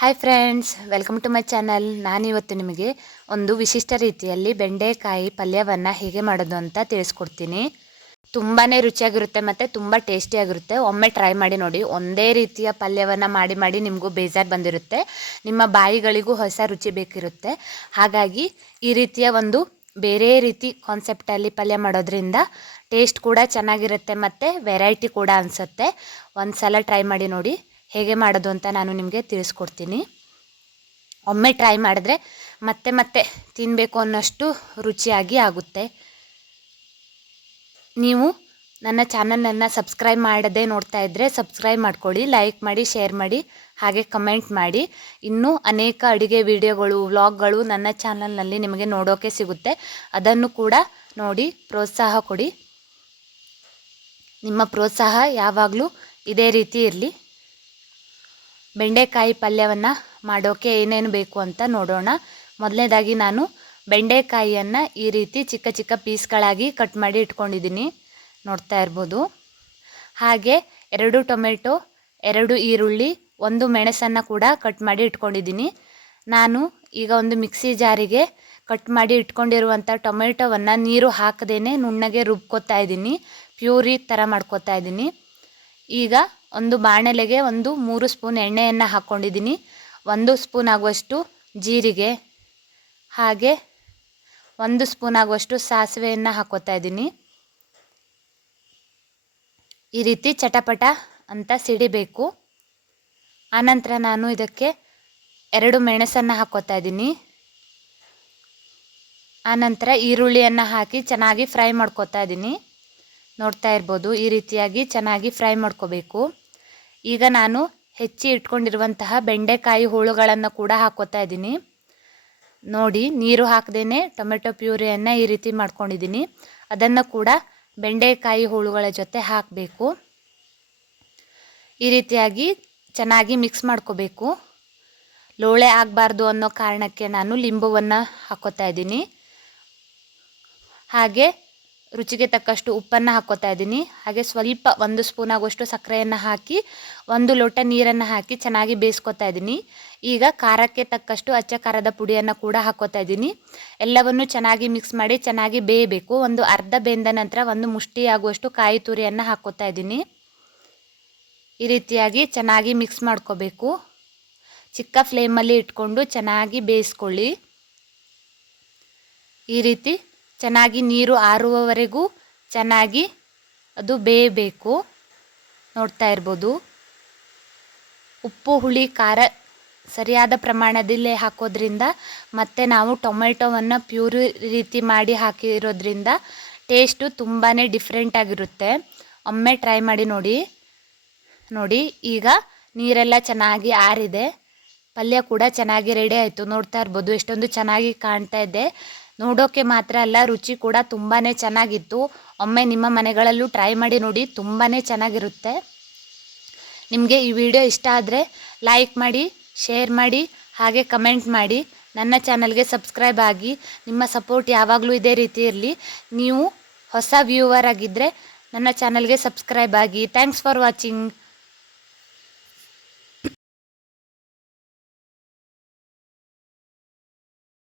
Hi friends, welcome to my channel. ನಾನಿವತ್ತು ನಿಮಗೆ ಒಂದು ವಿಶಿಷ್ಟ ರೀತಿಯಲ್ಲಿ ಬೆಂಡೆಕಾಯಿ ಪಲ್ಯವನ್ನು ಹೇಗೆ ಮಾಡೋದು ಅಂತ ತಿಳಿಸ್ಕೊಡ್ತೀನಿ. ತುಂಬಾ ರುಚಿಯಾಗಿರುತ್ತೆ ಮತ್ತು ತುಂಬ ಟೇಸ್ಟಿಯಾಗಿರುತ್ತೆ. ಒಮ್ಮೆ ಟ್ರೈ ಮಾಡಿ ನೋಡಿ. ಒಂದೇ ರೀತಿಯ ಪಲ್ಯವನ್ನು ಮಾಡಿ ಮಾಡಿ ನಿಮಗೂ ಬೇಜಾರು ಬಂದಿರುತ್ತೆ. ನಿಮ್ಮ ಬಾಯಿಗಳಿಗೂ ಹೊಸ ರುಚಿ ಬೇಕಿರುತ್ತೆ. ಹಾಗಾಗಿ ಈ ರೀತಿಯ ಒಂದು ಬೇರೆ ರೀತಿ ಕಾನ್ಸೆಪ್ಟಲ್ಲಿ ಪಲ್ಯ ಮಾಡೋದ್ರಿಂದ ಟೇಸ್ಟ್ ಕೂಡ ಚೆನ್ನಾಗಿರುತ್ತೆ ಮತ್ತು ವೆರೈಟಿ ಕೂಡ ಅನಿಸುತ್ತೆ. ಒಂದು ಸಲ ಟ್ರೈ ಮಾಡಿ ನೋಡಿ. ಹೇಗೆ ಮಾಡೋದು ಅಂತ ನಾನು ನಿಮಗೆ ತಿಳಿಸ್ಕೊಡ್ತೀನಿ. ಒಮ್ಮೆ ಟ್ರೈ ಮಾಡಿದ್ರೆ ಮತ್ತೆ ಮತ್ತೆ ತಿನ್ನಬೇಕು ಅನ್ನೋಷ್ಟು ರುಚಿಯಾಗಿ ಆಗುತ್ತೆ. ನೀವು ನನ್ನ ಚಾನಲನ್ನು ಸಬ್ಸ್ಕ್ರೈಬ್ ಮಾಡದೆ ನೋಡ್ತಾ ಇದ್ದರೆ ಸಬ್ಸ್ಕ್ರೈಬ್ ಮಾಡ್ಕೊಳ್ಳಿ, ಲೈಕ್ ಮಾಡಿ, ಶೇರ್ ಮಾಡಿ, ಹಾಗೆ ಕಮೆಂಟ್ ಮಾಡಿ. ಇನ್ನೂ ಅನೇಕ ಅಡುಗೆ ವಿಡಿಯೋಗಳು, ವ್ಲಾಗ್ಗಳು ನನ್ನ ಚಾನಲ್ನಲ್ಲಿ ನಿಮಗೆ ನೋಡೋಕೆ ಸಿಗುತ್ತೆ. ಅದನ್ನು ಕೂಡ ನೋಡಿ ಪ್ರೋತ್ಸಾಹ ಕೊಡಿ. ನಿಮ್ಮ ಪ್ರೋತ್ಸಾಹ ಯಾವಾಗಲೂ ಇದೇ ರೀತಿ ಇರಲಿ. ಬೆಂಡೆಕಾಯಿ ಪಲ್ಯವನ್ನು ಮಾಡೋಕ್ಕೆ ಏನೇನು ಬೇಕು ಅಂತ ನೋಡೋಣ. ಮೊದಲನೇದಾಗಿ ನಾನು ಬೆಂಡೆಕಾಯಿಯನ್ನು ಈ ರೀತಿ ಚಿಕ್ಕ ಚಿಕ್ಕ ಪೀಸ್ಗಳಾಗಿ ಕಟ್ ಮಾಡಿ ಇಟ್ಕೊಂಡಿದ್ದೀನಿ, ನೋಡ್ತಾ ಇರ್ಬೋದು. ಹಾಗೆ 2 ಟೊಮೆಟೊ, 2 ಈರುಳ್ಳಿ, 1 ಮೆಣಸನ್ನು ಕೂಡ ಕಟ್ ಮಾಡಿ ಇಟ್ಕೊಂಡಿದ್ದೀನಿ. ನಾನು ಈಗ ಒಂದು ಮಿಕ್ಸಿ ಜಾರಿಗೆ ಕಟ್ ಮಾಡಿ ಇಟ್ಕೊಂಡಿರುವಂಥ ಟೊಮೆಟೊವನ್ನು ನೀರು ಹಾಕದೇ ನುಣ್ಣಗೆ ರುಬ್ಕೊತಾ ಇದ್ದೀನಿ, ಪ್ಯೂರಿ ಥರ ಮಾಡ್ಕೊತಾ ಇದ್ದೀನಿ. ಈಗ ಒಂದು ಬಾಣಲೆಗೆ 3 ಸ್ಪೂನ್ ಎಣ್ಣೆಯನ್ನು ಹಾಕ್ಕೊಂಡಿದ್ದೀನಿ. 1 ಸ್ಪೂನ್ ಆಗುವಷ್ಟು ಜೀರಿಗೆ, ಹಾಗೆ 1 ಸ್ಪೂನ್ ಆಗುವಷ್ಟು ಸಾಸಿವೆಯನ್ನು ಹಾಕ್ಕೊತಾ ಇದ್ದೀನಿ. ಈ ರೀತಿ ಚಟಪಟ ಅಂತ ಸಿಡಿಬೇಕು. ಆನಂತರ ನಾನು ಇದಕ್ಕೆ 2 ಮೆಣಸನ್ನು ಹಾಕ್ಕೊತಾ ಇದ್ದೀನಿ. ಆನಂತರ ಈರುಳ್ಳಿಯನ್ನು ಹಾಕಿ ಚೆನ್ನಾಗಿ ಫ್ರೈ ಮಾಡ್ಕೊತಾ ಇದ್ದೀನಿ, ನೋಡ್ತಾ ಇರ್ಬೋದು. ಈ ರೀತಿಯಾಗಿ ಚೆನ್ನಾಗಿ ಫ್ರೈ ಮಾಡ್ಕೋಬೇಕು. ಈಗ ನಾನು ಹೆಚ್ಚಿ ಇಟ್ಕೊಂಡಿರುವಂತಹ ಬೆಂಡೆಕಾಯಿ ಹೋಳುಗಳನ್ನು ಕೂಡ ಹಾಕ್ಕೊತಾ ಇದ್ದೀನಿ. ನೋಡಿ, ನೀರು ಹಾಕದೇ ಟೊಮೆಟೊ ಪ್ಯೂರಿಯನ್ನು ಈ ರೀತಿ ಮಾಡ್ಕೊಂಡಿದ್ದೀನಿ. ಅದನ್ನು ಕೂಡ ಬೆಂಡೆಕಾಯಿ ಹೋಳುಗಳ ಜೊತೆ ಹಾಕಬೇಕು. ಈ ರೀತಿಯಾಗಿ ಚೆನ್ನಾಗಿ ಮಿಕ್ಸ್ ಮಾಡ್ಕೋಬೇಕು. ಲೋಳೆ ಆಗಬಾರ್ದು ಅನ್ನೋ ಕಾರಣಕ್ಕೆ ನಾನು ಲಿಂಬುವನ್ನು ಹಾಕ್ಕೊತಾ ಇದ್ದೀನಿ. ಹಾಗೆ ರುಚಿಗೆ ತಕ್ಕಷ್ಟು ಉಪ್ಪನ್ನು ಹಾಕ್ಕೊತಾ ಇದ್ದೀನಿ. ಹಾಗೆ ಸ್ವಲ್ಪ 1 ಸ್ಪೂನ್ ಆಗುವಷ್ಟು ಸಕ್ಕರೆಯನ್ನು ಹಾಕಿ 1 ಲೋಟ ನೀರನ್ನು ಹಾಕಿ ಚೆನ್ನಾಗಿ ಬೇಯಿಸ್ಕೊತಾ ಇದ್ದೀನಿ. ಈಗ ಖಾರಕ್ಕೆ ತಕ್ಕಷ್ಟು ಅಚ್ಚ ಖಾರದ ಪುಡಿಯನ್ನು ಕೂಡ ಹಾಕ್ಕೊತಾ ಇದ್ದೀನಿ. ಎಲ್ಲವನ್ನು ಚೆನ್ನಾಗಿ ಮಿಕ್ಸ್ ಮಾಡಿ ಚೆನ್ನಾಗಿ ಬೇಯಬೇಕು. ಒಂದು ಅರ್ಧ ಬೆಂದ ನಂತರ 1 ಮುಷ್ಟಿ ಆಗುವಷ್ಟು ಕಾಯಿ ತುರಿಯನ್ನು ಹಾಕ್ಕೊತಾ ಇದ್ದೀನಿ. ಈ ರೀತಿಯಾಗಿ ಚೆನ್ನಾಗಿ ಮಿಕ್ಸ್ ಮಾಡ್ಕೋಬೇಕು. ಚಿಕ್ಕ ಫ್ಲೇಮಲ್ಲಿ ಇಟ್ಕೊಂಡು ಚೆನ್ನಾಗಿ ಬೇಯಿಸ್ಕೊಳ್ಳಿ. ಈ ರೀತಿ ಚೆನ್ನಾಗಿ ನೀರು ಆರುವವರೆಗೂ ಚೆನ್ನಾಗಿ ಅದು ಬೇಯಬೇಕು, ನೋಡ್ತಾ ಇರ್ಬೋದು. ಉಪ್ಪು, ಹುಳಿ, ಖಾರ ಸರಿಯಾದ ಪ್ರಮಾಣದಲ್ಲಿ ಹಾಕೋದ್ರಿಂದ ಮತ್ತು ನಾವು ಟೊಮೆಟೊವನ್ನು ಪ್ಯೂರಿ ರೀತಿ ಮಾಡಿ ಹಾಕಿರೋದ್ರಿಂದ ಟೇಸ್ಟು ತುಂಬಾ ಡಿಫ್ರೆಂಟ್ ಆಗಿರುತ್ತೆ. ಒಮ್ಮೆ ಟ್ರೈ ಮಾಡಿ ನೋಡಿ. ಈಗ ನೀರೆಲ್ಲ ಚೆನ್ನಾಗಿ ಆರಿದೆ. ಪಲ್ಯ ಕೂಡ ಚೆನ್ನಾಗಿ ರೆಡಿ ಆಯಿತು, ನೋಡ್ತಾ ಇರ್ಬೋದು. ಎಷ್ಟೊಂದು ಚೆನ್ನಾಗಿ ಕಾಣ್ತಾ ಇದೆ. ನೋಡೋಕ್ಕೆ ಮಾತ್ರ ಅಲ್ಲ, ರುಚಿ ಕೂಡ ತುಂಬಾ ಚೆನ್ನಾಗಿತ್ತು. ಒಮ್ಮೆ ನಿಮ್ಮ ಮನೆಗಳಲ್ಲೂ ಟ್ರೈ ಮಾಡಿ ನೋಡಿ, ತುಂಬಾ ಚೆನ್ನಾಗಿರುತ್ತೆ. ನಿಮಗೆ ಈ ವಿಡಿಯೋ ಇಷ್ಟ ಆದರೆ ಲೈಕ್ ಮಾಡಿ, ಶೇರ್ ಮಾಡಿ, ಹಾಗೆ ಕಮೆಂಟ್ ಮಾಡಿ. ನನ್ನ ಚಾನಲ್ಗೆ ಸಬ್ಸ್ಕ್ರೈಬ್ ಆಗಿ. ನಿಮ್ಮ ಸಪೋರ್ಟ್ ಯಾವಾಗಲೂ ಇದೇ ರೀತಿ ಇರಲಿ. ನೀವು ಹೊಸ ವ್ಯೂವರ್ ಆಗಿದ್ದರೆ ನನ್ನ ಚಾನಲ್ಗೆ ಸಬ್ಸ್ಕ್ರೈಬ್ ಆಗಿ. Thanks for watching.